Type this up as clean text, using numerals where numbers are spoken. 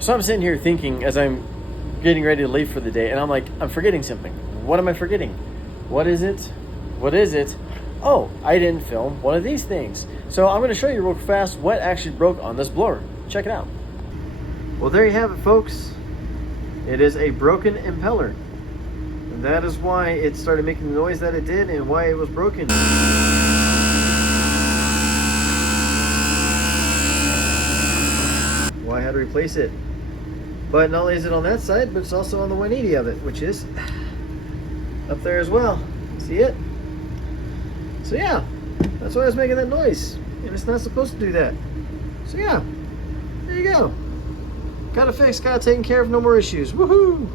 So I'm sitting here thinking as I'm getting ready to leave for the day, and I'm like, I'm forgetting something. What am I forgetting? What is it? What is it? Oh, I didn't film one of these things. So I'm going to show you real fast what actually broke on this blower. Check it out. Well, there you have it, folks. It is a broken impeller. And that is why it started making the noise that it did and why it was broken. Why I had to replace it. But not only is it on that side, but it's also on the 180 of it, which is up there as well. See it? So yeah, that's why I was making that noise. And it's not supposed to do that. So yeah, there you go. Got it fixed, got it taken care of, no more issues. Woohoo!